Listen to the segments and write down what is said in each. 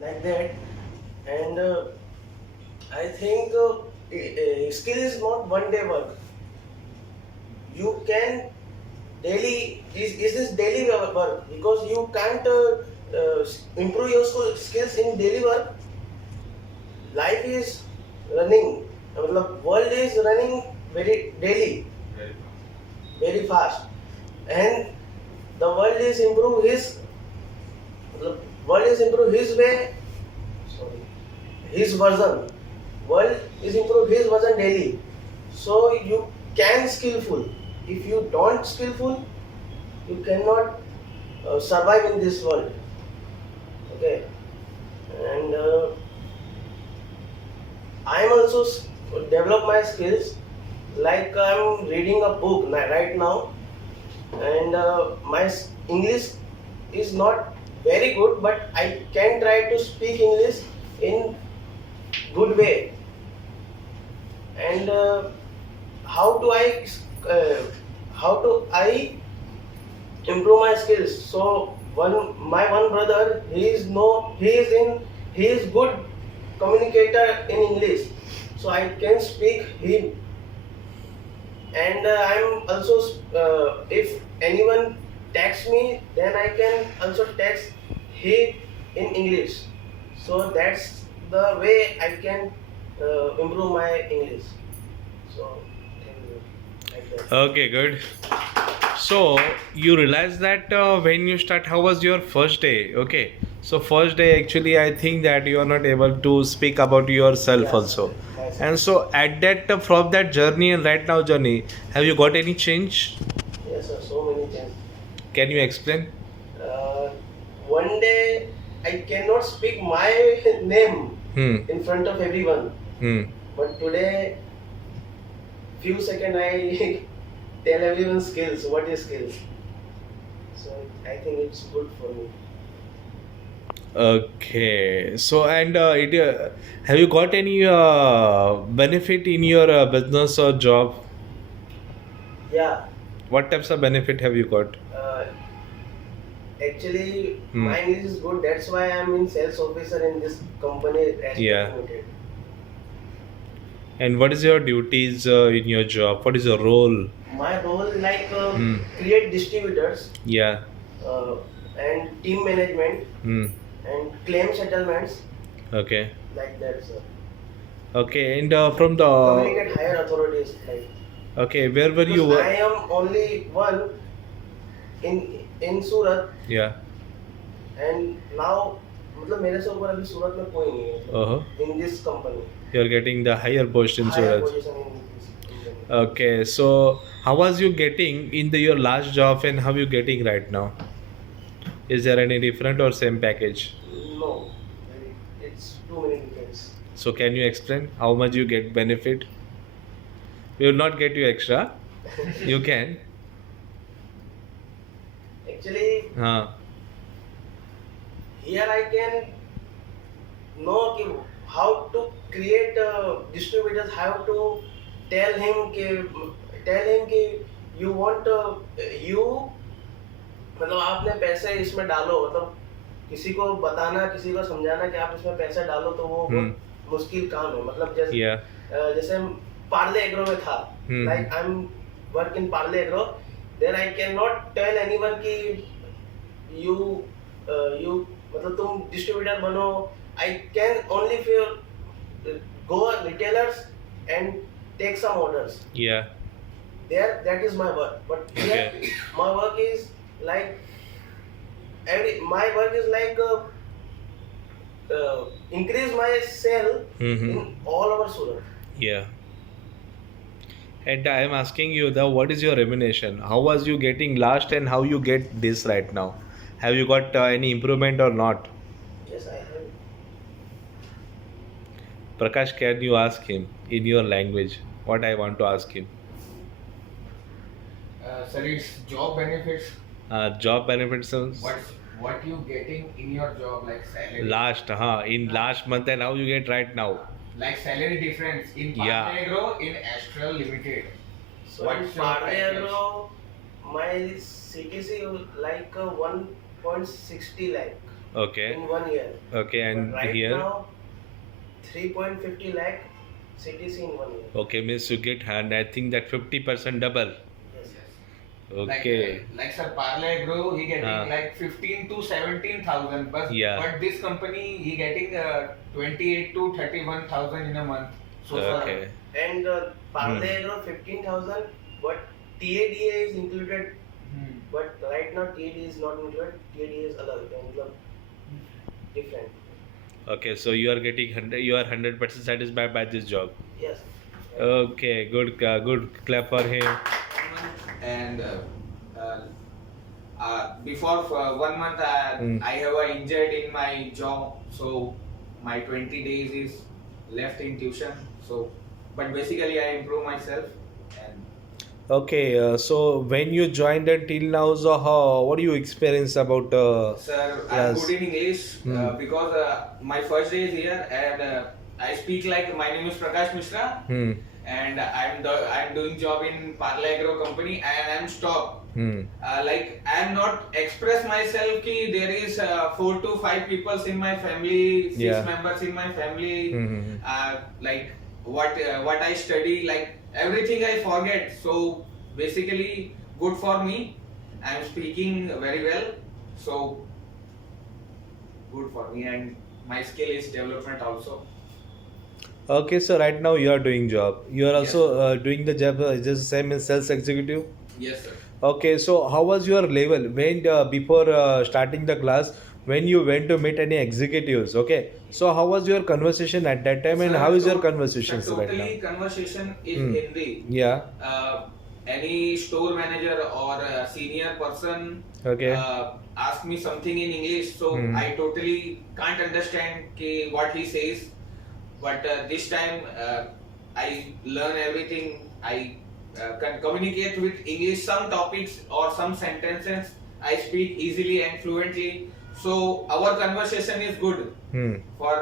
like that. And I think skill is not one day work. You can daily is this daily work, because you can't improve your skills in daily work. Life is running, मतलब world is running very daily, very fast, and the world is improve his, मतलब world is improve his way, sorry, his version. World is improve his version daily. So you can skillful. If you don't skillful, you cannot survive in this world. Okay. And I am also develop my skills. Like I'm reading a book right now, and my English is not very good, but I can try to speak English in good way. And how do I uh, how do I improve my skills? So one brother, he is good communicator in English, so I can speak him. And I'm also if anyone texts me, then I can also text he in English. So that's the way I can improve my English. So like that. Okay, good. So you realize that when you start, how was your first day? Okay. So first day, actually, I think that you are not able to speak about yourself Yeah, also. nice. And so at that from that journey and right now journey, have you got any change? Yes, sir, so many things. Can you explain? Uh, One day I cannot speak my name Hmm. in front of everyone, Hmm. but today, few seconds I tell everyone skills. What is skills? So I think it's good for me. Okay. So and have you got any benefit in your business or job? Yeah. What types of benefit have you got? Uh, Actually, Hmm. my English is good. That's why I'm in sales officer in this company as Yeah. Limited. And what is your duties in your job? What is your role? My role like Hmm. create distributors Yeah. uh, and team management Hmm. and claim settlements, Okay. like that, sir. Okay. And from the Communicate higher authorities, like, okay, where were you? because I am only one in Surat, Yeah. and now मतलब मेरे से ऊपर अभी सूरत में कोई नहीं है Uh-huh. in this company, You're getting the higher post in higher Surat. position in this company. Okay. So how was you getting in the your last job and how you getting right now? Is there any different or same package? No, it's too many difference. So can you explain how much you get benefit? We will not get you extra. You can. Actually, here I can know how to create distributors, how to tell him कि you want you, मतलब आपने पैसे इसमें डालो, मतलब किसी को बताना, किसी को समझाना कि आप इसमें पैसे डालो, तो वो बहुत मुश्किल काम है. मतलब जैसे पार्ले एग्रो में था, like I am work in Parle Agro, there I can not tell anyone कि यू यू मतलब तुम डिस्ट्रीब्यूटर बनो. I can only for go retailers and take some orders. Yeah. There, that is my work. But here, Okay. my work is like my work is like increase my sale Mm-hmm. in all over Surat. Yeah. And I am asking you the what is your remuneration? How was you getting last and how you get this right now? Have you got any improvement or not? Yes, I have. Prakash, can you ask him in your language what I want to ask him? Sir, it's job benefits. Job benefits What you getting in your job, like salary? last, in last month and how you get right now? Like salary difference in Yeah. Agro in Astral Limited. So in What's your Parle package? Agro, my CTC like 1.60 lakh. Okay. in 1 year. Okay, But and right here. now, 3.50 lakh CTC in 1 year. Okay, means you get hand. I think that 50% double. Yes. Yes. Okay. Like sir, Parlay Grow, he getting Uh, like 15 to 17,000, Yeah. but this company he getting 28 to 31,000 in a month. So far. Okay. And Parlay Agro 15,000, but TADA is included. Hmm. But right now TADA is not included. TADA is different. Okay, so you are getting 100. You are 100% satisfied by this job. Yes. Okay, good clap for him. And before 1 month Hmm. I have injured in my jaw, so my 20 days is left in tuition. So, but basically I improve myself. And Okay, so when you joined until now, so what do you experience about? sir, I'm Yes. good in English because my first day is here, and I speak like my name is Prakash Mishra, Hmm. and I'm doing job in Parla Agro company, and I'm stopped. Hmm. Like I'm not express myself ki there is 4 to 5 people in my family, 6 Yeah. members in my family. Hmm. Like what I study, like everything I forget. So basically, good for me. I'm speaking very well, so good for me, and my skill is development also. Okay, so right now you are doing job. You are Yes. also doing the job just same as sales executive. Yes, sir. Okay, so how was your level when before starting the class when you went to meet any executives? Okay, so how was your conversation at that time and Sir, how is your sir, conversations right totally now? conversation is Hmm. Hindi. Yeah. Any store manager or senior person Okay. ask me something in English, so Hmm. I totally can't understand what he says. But this time I learn everything. I can communicate with English. Some topics or some sentences I speak easily and fluently. So our conversation is good Hmm. for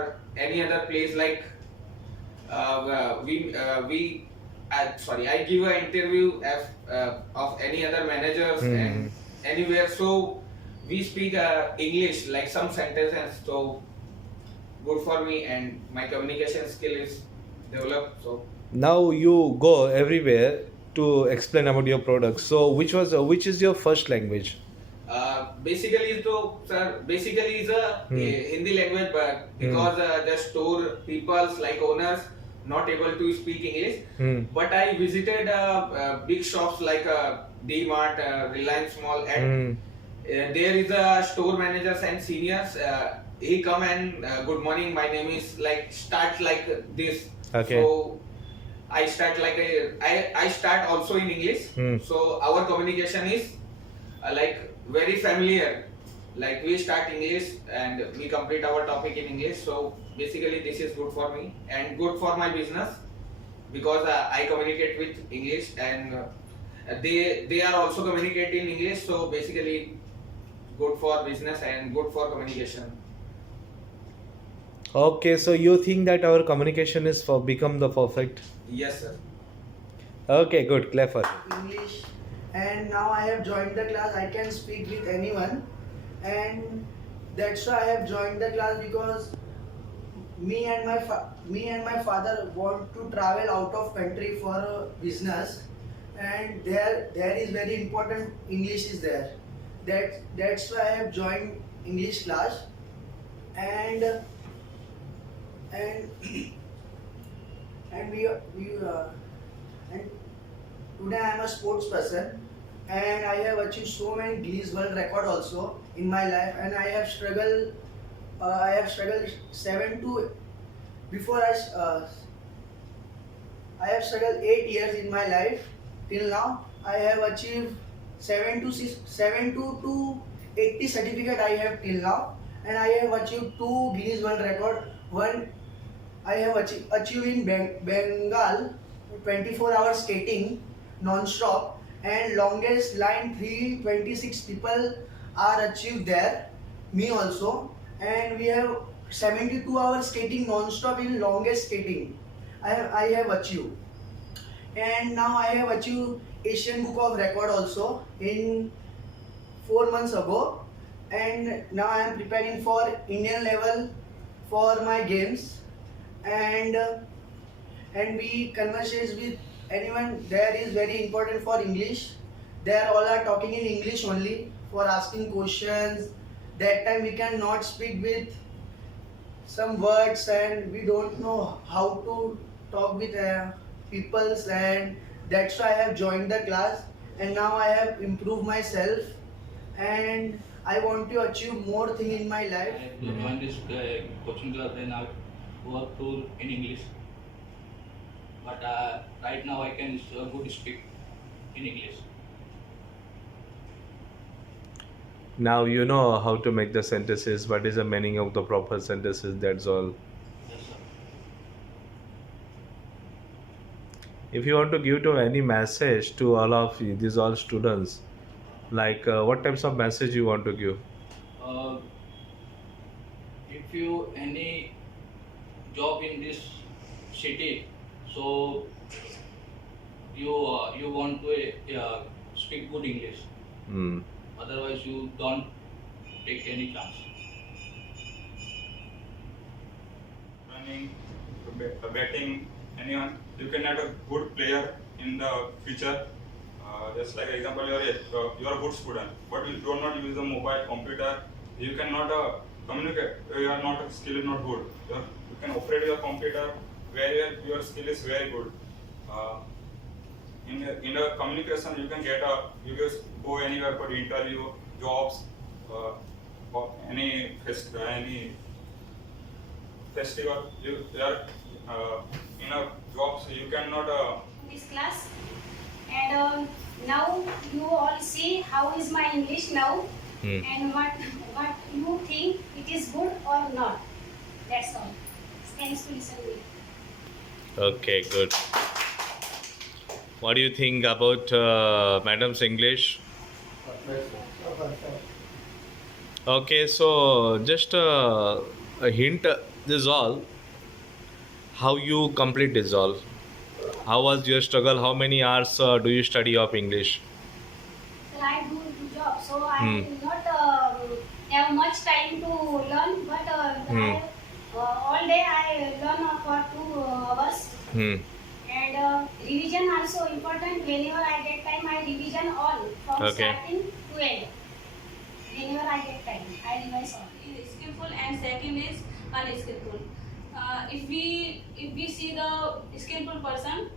any other place. Like we sorry, I give an interview of any other managers and anywhere. So we speak English like some sentences. So good for me, and my communication skill is developed. So Now you go everywhere to explain about your products. So which is your first language? basically, so sir, basically is a Hindi language, but because the store peoples like owners not able to speak English. But I visited big shops like D-Mart, Reliance Mall, and there is a store managers and seniors. He come and good morning. My name is like start like this. Okay. So I start like I start also in English. So our communication is like very familiar. Like we start English and we complete our topic in English. So basically this is good for me and good for my business because I communicate with English, and they are also communicating in English. So basically good for business and good for communication. Okay, so you think that our communication is for become the perfect? Yes, sir. Okay, good, clever. English, and now I have joined the class. I can speak with anyone, and that's why I have joined the class because me and my father want to travel out of country for business, and there is very important English is there. That's why I have joined English class, and and and and today I am a sports person, and I have achieved so many Guinness World Record also in my life, and I have struggled. I have struggled 7 to before I have struggled 8 years in my life till now. I have achieved 7 to 80 certificate I have till now, and I have achieved 2 Guinness World Record. One I have achieved in Bengal 24 hours skating non-stop, and longest line 326 people are achieved there, me also, and we have 72 hours skating non-stop in longest skating I have achieved, and now I have achieved Asian Book of Record also in 4 months ago, and now I am preparing for Indian level for my games, and we conversations with anyone there is very important for English. They are all are talking in English only for asking questions. That time we cannot speak with some words and we don't know how to talk with peoples, and that's why I have joined the class, and now I have improved myself, and I want to achieve more thing in my life. I have joined this coaching class, then I work to in English. But right now I can good speak in English. Now you know how to make the sentences. What is the meaning of the proper sentences? That's all. Yes, sir. If you want to give to any message to all of you, these all students, like what types of message you want to give? Uh, if you any job in this city, so you want to speak good English. Hmm. Otherwise, you don't take any chance. Running, betting, anyone, you can have a good player in the future. Just like example, you are a good student, but you do not use the mobile computer. You cannot communicate. Your not skill is not good. You can operate your computer where your skill is very good. Uh, in the communication, you can get you just go anywhere for interview, jobs, or any festival. You are in a job, so you cannot. This class, and now you all see how is my English now, and what you think it is good or not. That's all. Thanks to listen me. Okay, good. What do you think about Madam's English? Okay, so just a hint. This is all. How you complete this all? How was your struggle? How many hours do you study of English? So I do job, so I Hmm. not have much time to learn, but all day I learn for 2 hours. Hmm. And revision also important. Whenever I get time, I revision all from Okay. starting to end. Whenever I get time, I revise all. Is skillful and second is unskillful. If we see the skillful person,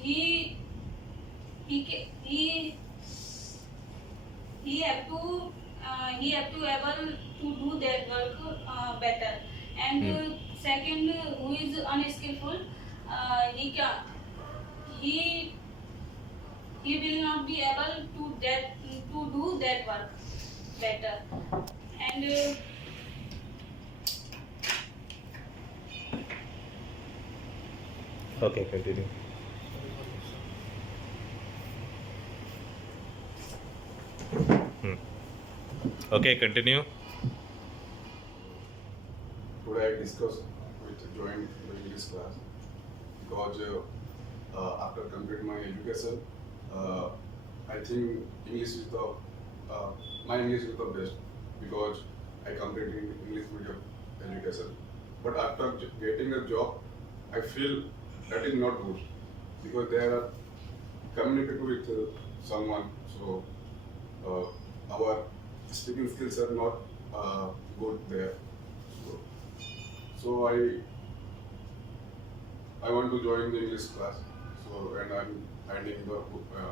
he have to able to do that work better. And second, who is unskillful, he will not be able to do that work better. And Okay, continue. Hmm. Okay, continue. Today I discussed with join the English class because after completing my education, I think English is the my English is the best because I completed English medium education. But after getting a job, I feel that is not good because they are communicating with someone, so our speaking skills are not good there. So I want to join the English class. So and I'm finding the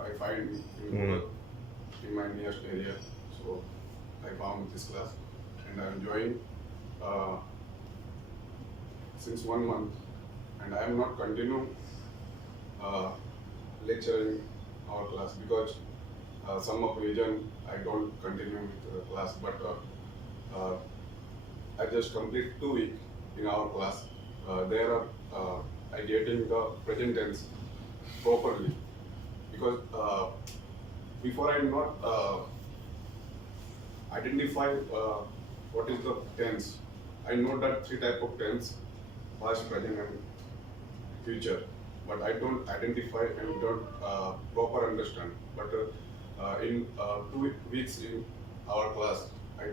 I find in Google in my nearest area. So I found this class and I'm joining since 1 month, and I am not continuing lecturing our class because some of reason I don't continue with the class, but I just complete 2 weeks in our class. There are I getting the present tense properly because before I not identify what is the tense. I know that 3 type of tense: past, present, and future. But I don't identify and don't proper understand. But in 2 weeks in our class, I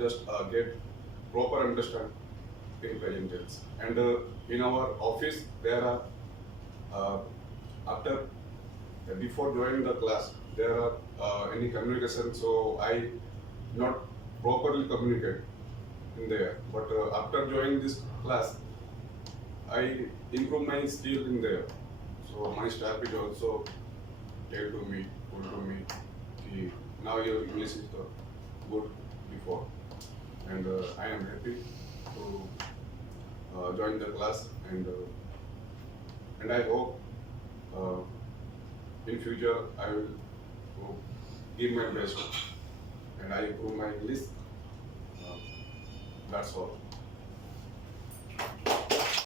just get proper understand in presentations. And in our office, there are after before joining the class, there are any communication, so I not properly communicate in there. But after joining this class, I improve my skill in there. So my staff is also tell to me, told to me, कि now your English is the good before, and I am happy to join the class, and I hope in future I will give my best and I improve my English. That's all.